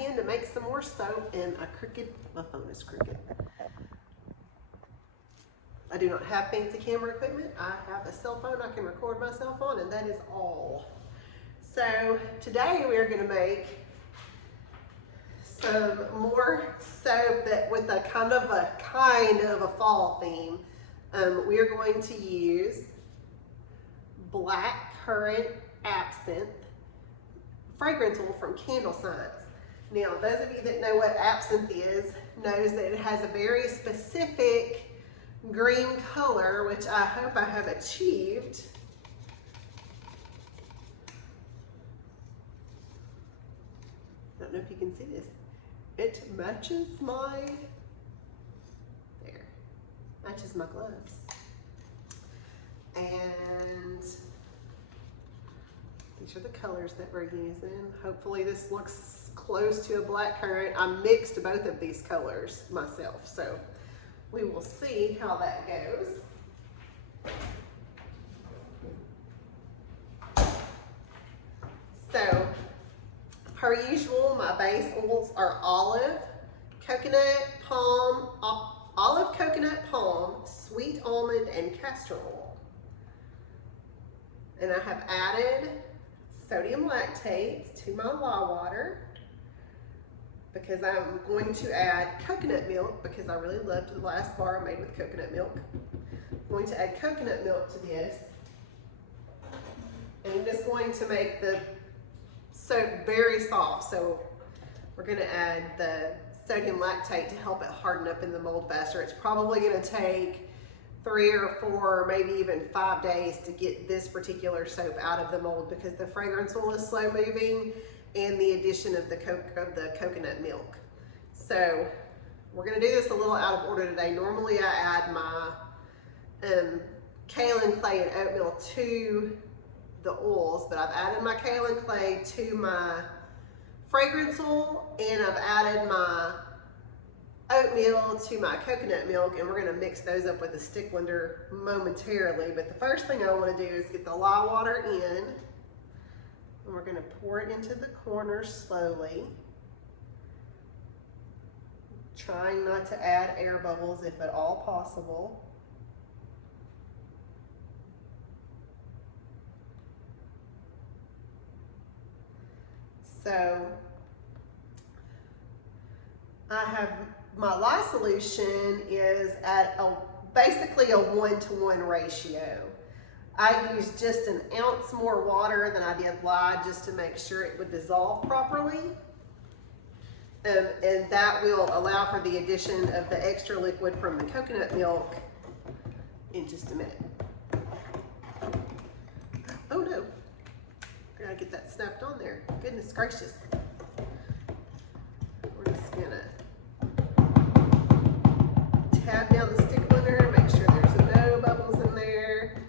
again to make some more soap in a crooked, my phone is crooked. I do not have fancy camera equipment. I have a cell phone I can record myself on, and that is all. So today we are going to make some more soap that with a kind of a fall theme. We are going to use black currant absinthe fragrance oil from Candle Science. Now, those of you that know what absinthe is knows that it has a very specific green color, which I hope I have achieved. I don't know if you can see this. It matches my gloves. And these are the colors that we're using. Hopefully this looks close to a black currant. I mixed both of these colors myself, so we will see how that goes. So, per usual, my base oils are olive, coconut palm, sweet almond, and castor oil. And I have added sodium lactate to my lye water because I'm going to add coconut milk because I really loved the last bar I made with coconut milk. I'm going to add coconut milk to this. And I'm just going to make the soap very soft. So we're going to add the sodium lactate to help it harden up in the mold faster. It's probably going to take 3 or 4, maybe even 5 days to get this particular soap out of the mold because the fragrance oil is slow moving and the addition of the coconut milk. So we're going to do this a little out of order today. Normally I add my kaolin clay and oatmeal to the oils, but I've added my kaolin clay to my fragrance oil and I've added my oatmeal to my coconut milk, and we're going to mix those up with a stick blender momentarily. But the first thing I want to do is get the lye water in, and we're going to pour it into the corners slowly, trying not to add air bubbles if at all possible. So I have my lye solution is at basically a 1-to-1 ratio. I used just an ounce more water than I did lye just to make sure it would dissolve properly. And that will allow for the addition of the extra liquid from the coconut milk in just a minute. Oh no, I gotta get that snapped on there. Goodness gracious. We're just gonna tap down the stick blender, make sure there's no bubbles in there.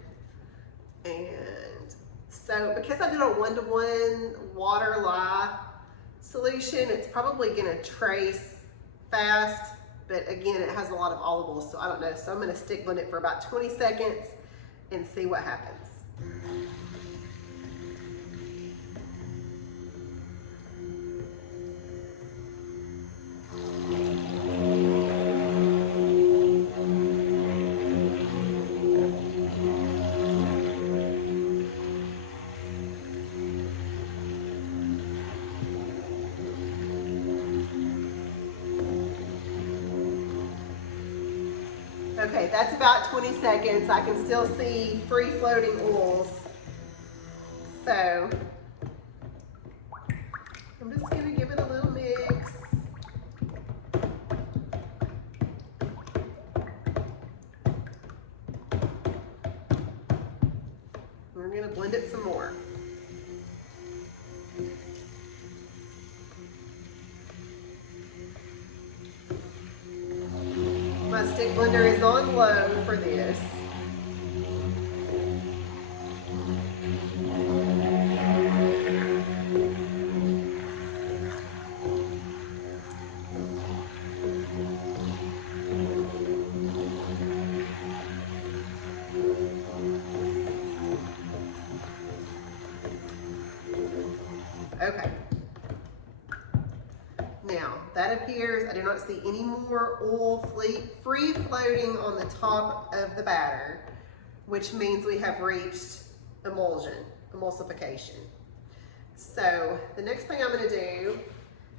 And so because I did a 1-to-1 water lye solution, it's probably gonna trace fast, but again, it has a lot of olive oil, so I don't know. So I'm gonna stick blend it for about 20 seconds and see what happens. Okay, that's about 20 seconds. I can still see free floating oils. So I'm just gonna give it a little mix. We're gonna blend it some more. My stick blender is on low for this. Okay. Now, that appears, I do not see any more oil free floating on the top of the batter, which means we have reached emulsification. So the next thing I'm gonna do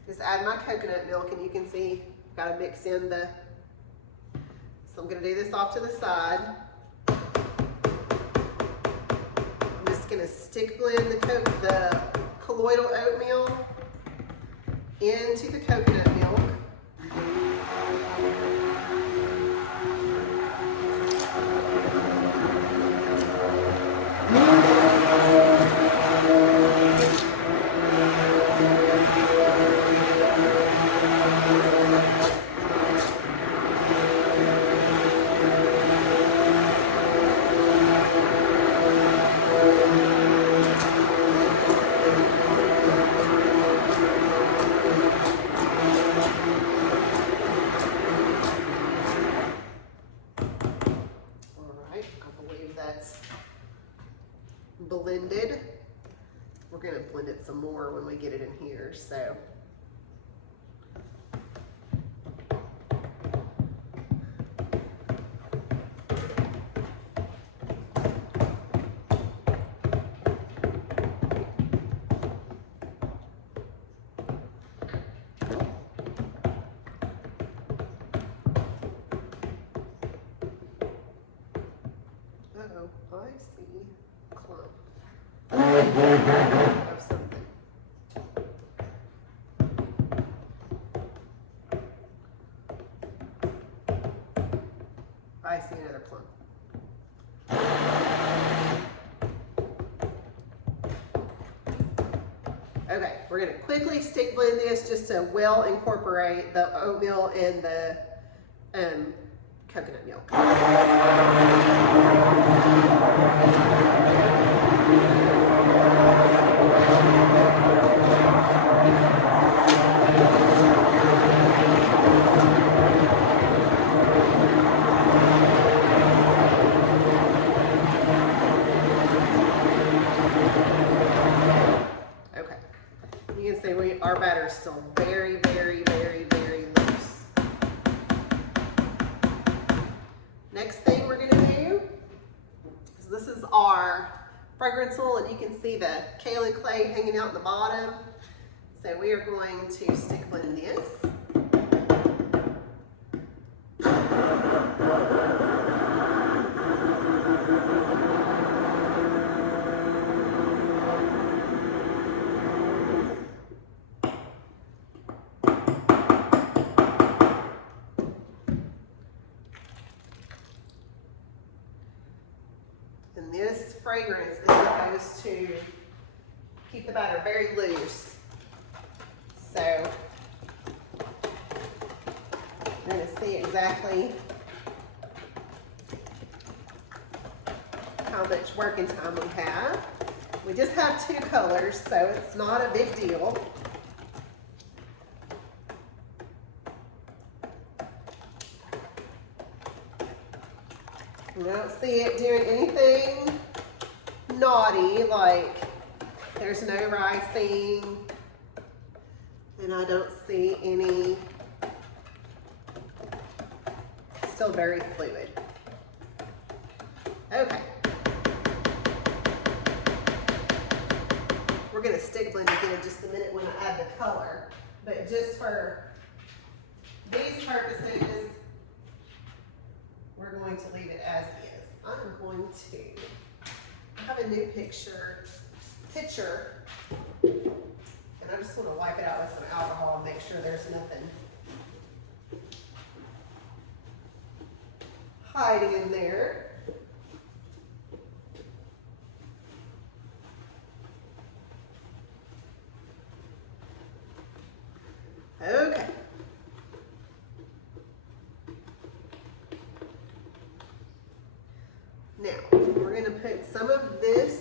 is add my coconut milk, and you can see I've got to mix in so I'm gonna do this off to the side. I'm just gonna stick blend the colloidal oatmeal into the coconut milk. Blended. We're going to blend it some more when we get it in here. So I see a clump of something. I see another clump. Okay, we're going to quickly stick blend this just to well incorporate the oatmeal and the coconut milk. Okay, you can see our batter is still very, very, very, very loose. Next thing we're gonna do is this is our fragrance oil, and you can see the kaolin clay hanging out in the bottom. So we are going to stick blend this. And this fragrance is supposed to keep the batter very loose. So you're going to see exactly how much working time we have. We just have 2 colors, so it's not a big deal. I don't see it doing anything naughty, like there's no rising, and I don't see any, still very fluid. Okay. We're going to stick blend again in just a minute when I add the color, but just for these purposes, we're going to leave it as is. I'm going to have a new pitcher, and I just want to wipe it out with some alcohol and make sure there's nothing hiding in there. Okay. Now, we're going to put some of this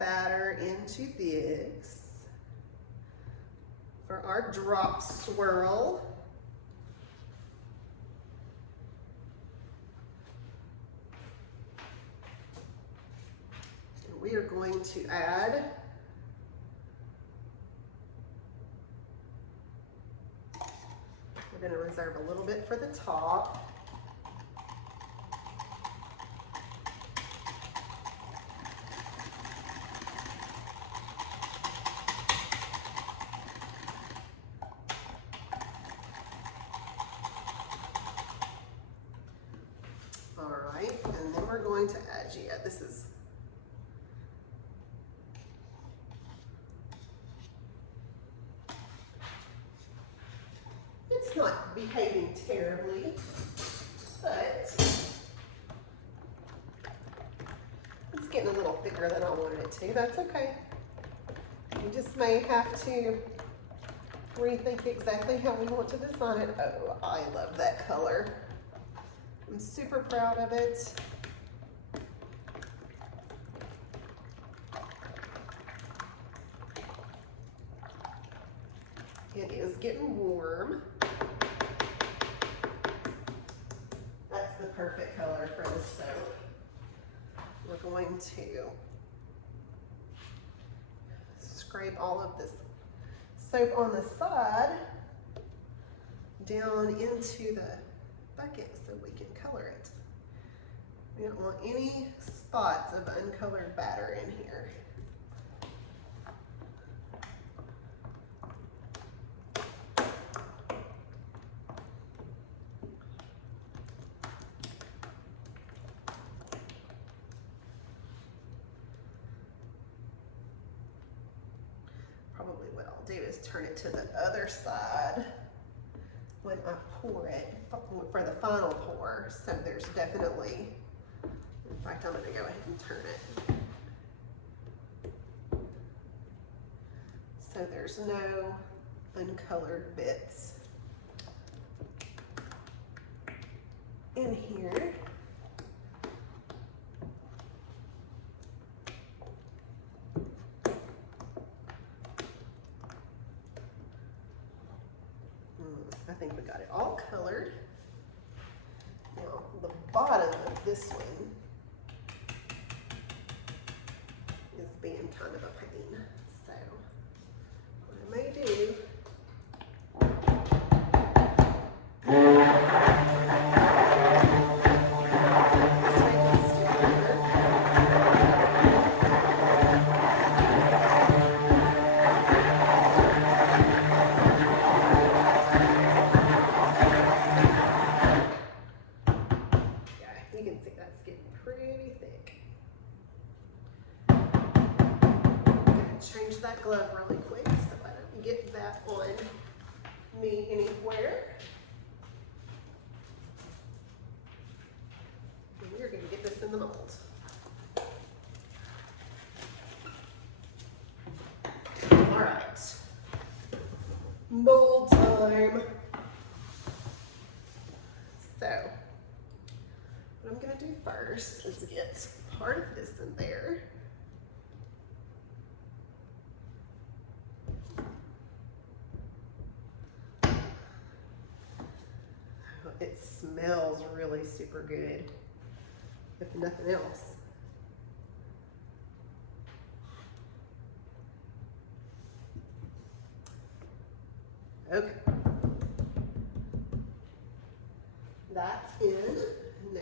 batter into this for our drop swirl. And we are going to add We're gonna reserve a little bit for the top. All right, and then we're going to add, yeah, this is, it's not behaving terribly, but it's getting a little thicker than I wanted it to. That's okay. We just may have to rethink exactly how we want to design it. Oh, I love that color. I'm super proud of it. It is getting warm. That's the perfect color for the soap. We're going to scrape all of this soap on the side down into the bucket so we can color it. We don't want any spots of uncolored batter in here. Probably what I'll do is turn it to the other side when I pour it for the final pour. So there's definitely, in fact, I'm going to go ahead and turn it. So there's no uncolored bits in here. I think we got it all colored. Now the bottom of this one is being kind of a pain. So what I may do, change that glove really quick so I don't get that on me anywhere. And we're going to get this in the mold. All right, mold time. So what I'm going to do first is get part of this in there. It smells really super good, if nothing else. Okay. That's in now.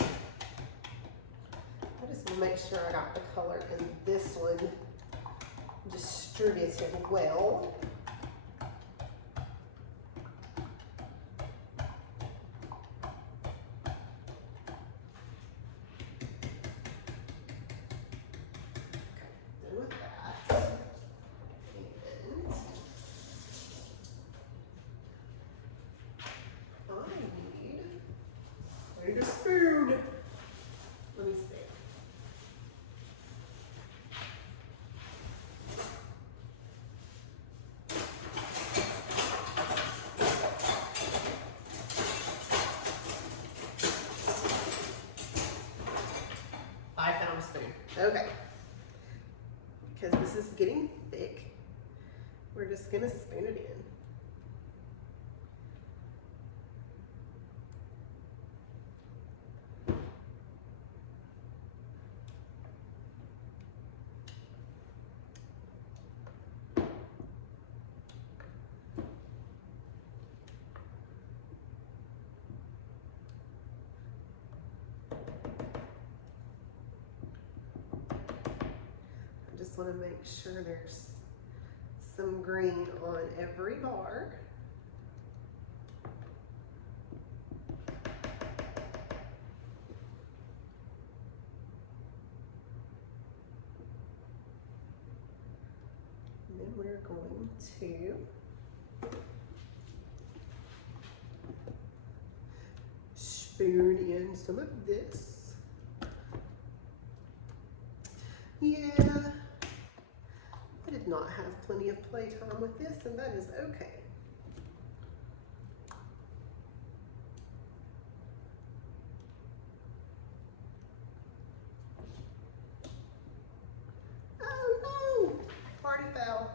I just want to make sure I got the color in this one distributed well. Done with that. And I need a spoon. Let me see. I found a spoon. Okay. Because this is getting thick, we're just going to spoon it in. want to make sure there's some green on every bar. And then we're going to spoon in some of this. Yeah, I did not have plenty of playtime with this, and that is okay. Oh no, party foul.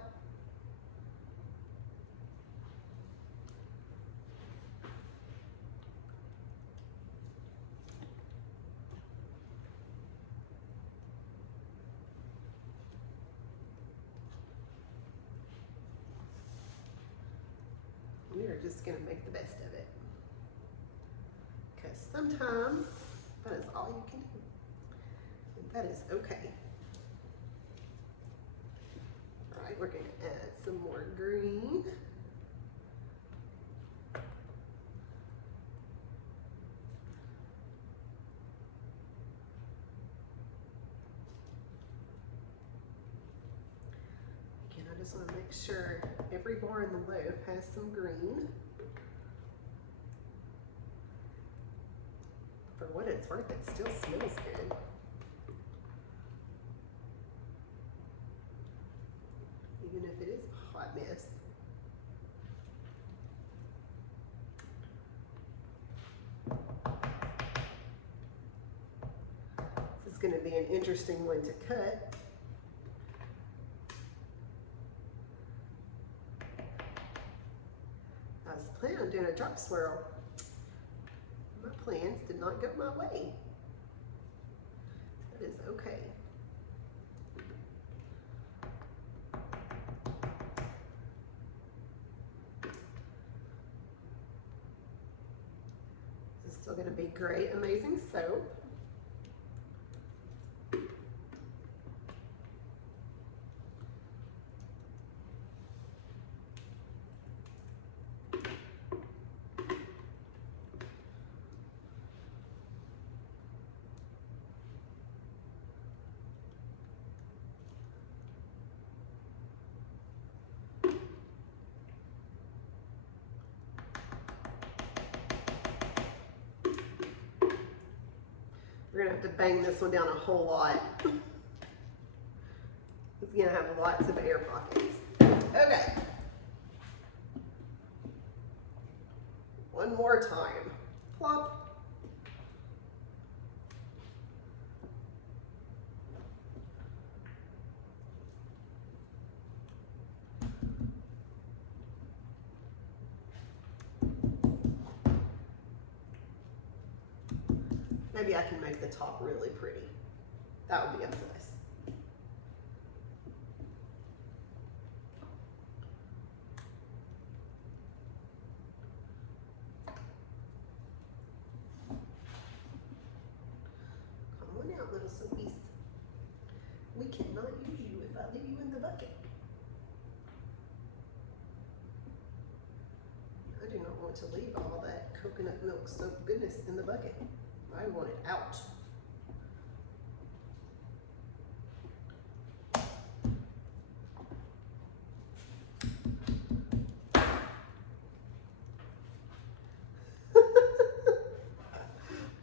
We are just gonna make the best of it. Because sometimes that is all you can do. And that is okay. All right, we're gonna add some more green. Again, I just wanna make sure every bar in the loaf has some green. For what it's worth, it still smells good. Even if it is a hot mess. This is going to be an interesting one to cut. I was planning on doing a drop swirl. My plans did not go my way. That is okay. This is still going to be great, amazing soap. We're gonna have to bang this one down a whole lot. It's gonna have lots of air pockets. Okay. One more time. Plop. Maybe I can make the top really pretty. That would be a plus. Come on out, little soapies. We cannot use you if I leave you in the bucket. I do not want to leave all that coconut milk soap goodness in the bucket. I want it out.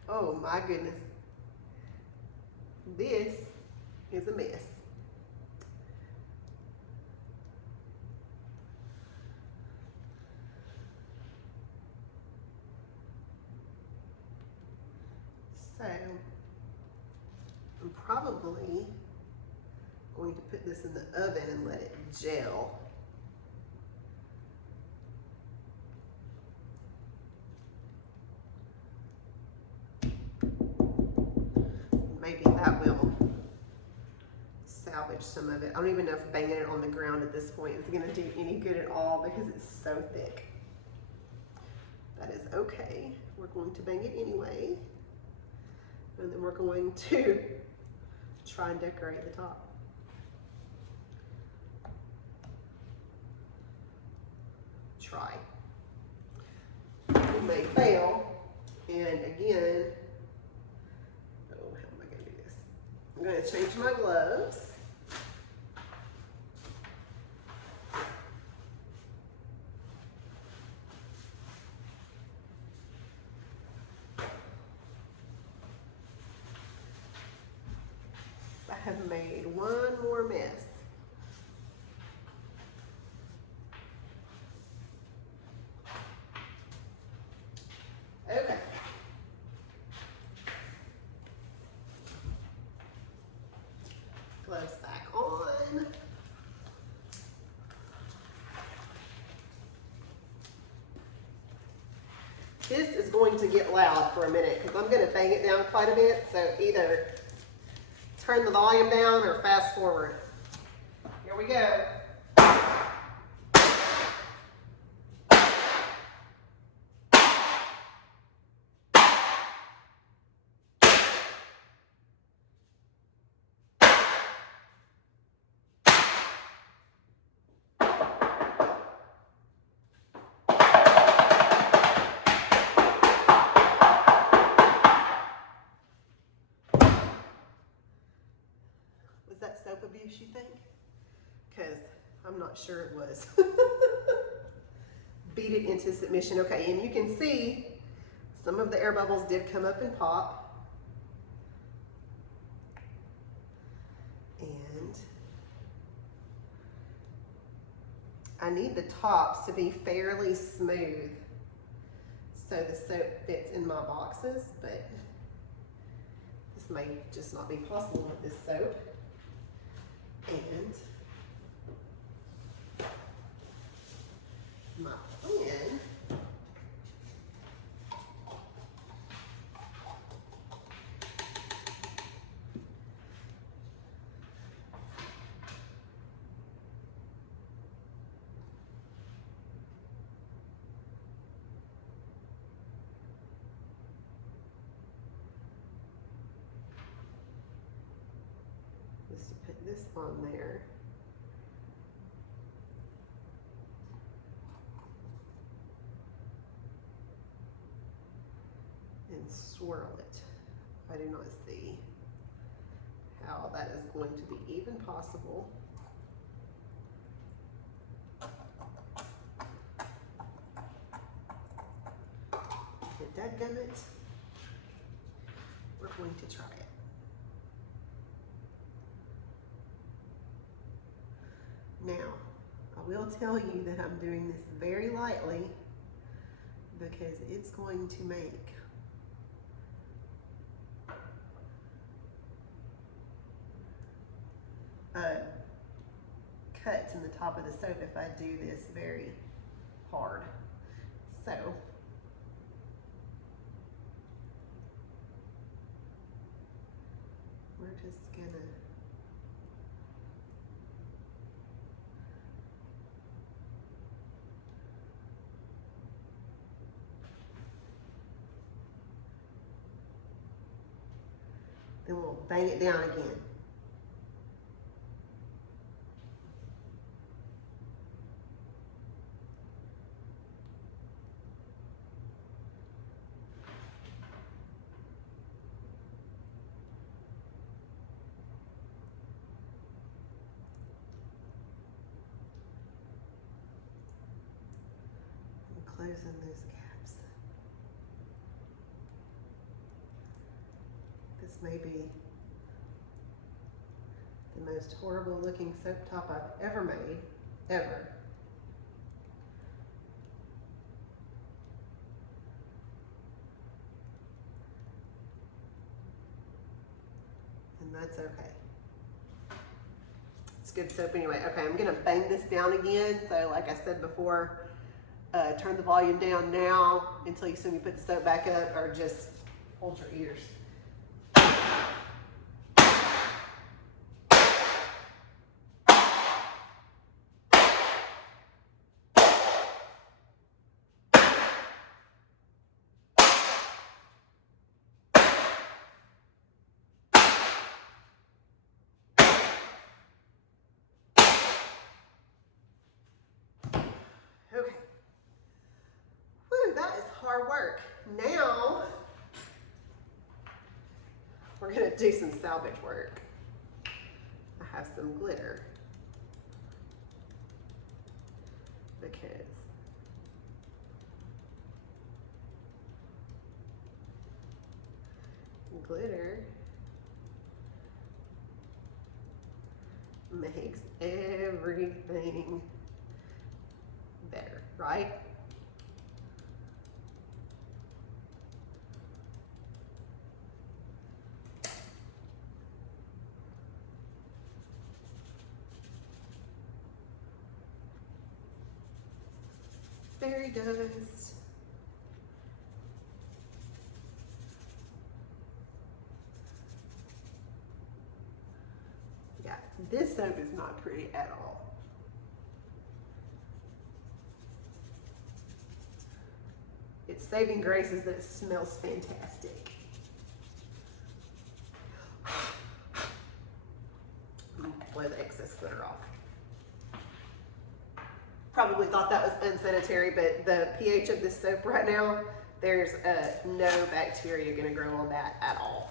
Oh my goodness. This is a mess. So I'm probably going to put this in the oven and let it gel. Maybe that will salvage some of it. I don't even know if banging it on the ground at this point is going to do any good at all because it's so thick. That is okay. We're going to bang it anyway. And then we're going to try and decorate the top. try. We may fail, and again, oh, how am I going to do this? I'm going to change my gloves. I have made one more mess. Okay. Gloves back on. This is going to get loud for a minute because I'm going to bang it down quite a bit. So either turn the volume down or fast forward. Here we go. Was that soap abuse, you think? Because I'm not sure it was. Beat it into submission. Okay, and you can see some of the air bubbles did come up and pop. And I need the tops to be fairly smooth so the soap fits in my boxes, but this may just not be possible with this soap. And my plan is to put this on there. And swirl it. I do not see how that is going to be even possible. But dadgummit, we're going to try it. Now, I will tell you that I'm doing this very lightly because it's going to make cuts in the top of the soap if I do this very hard. So we're just gonna then we'll bang it down again. Closing those gaps. This may be the most horrible looking soap top I've ever made, ever. And that's okay. It's good soap anyway. Okay, I'm gonna bang this down again. So like I said before, turn the volume down now until you see me put the soap back up, or just hold your ears. Okay, work. Now, we're gonna do some salvage work. I have some glitter because glitter makes everything better, right? Fairy dust. Yeah, this soap is not pretty at all. Its saving grace is that it smells fantastic. Blow the excess glitter off. Probably thought that was unsanitary, but the pH of this soap right now, there's no bacteria gonna grow on that at all.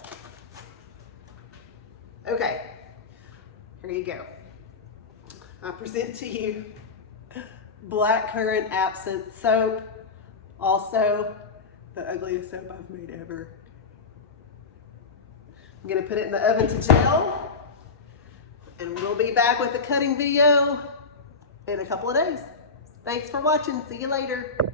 Okay, here you go. I present to you black currant absinthe soap, also the ugliest soap I've made ever. I'm gonna put it in the oven to gel, and we'll be back with a cutting video in a couple of days. Thanks for watching. See you later.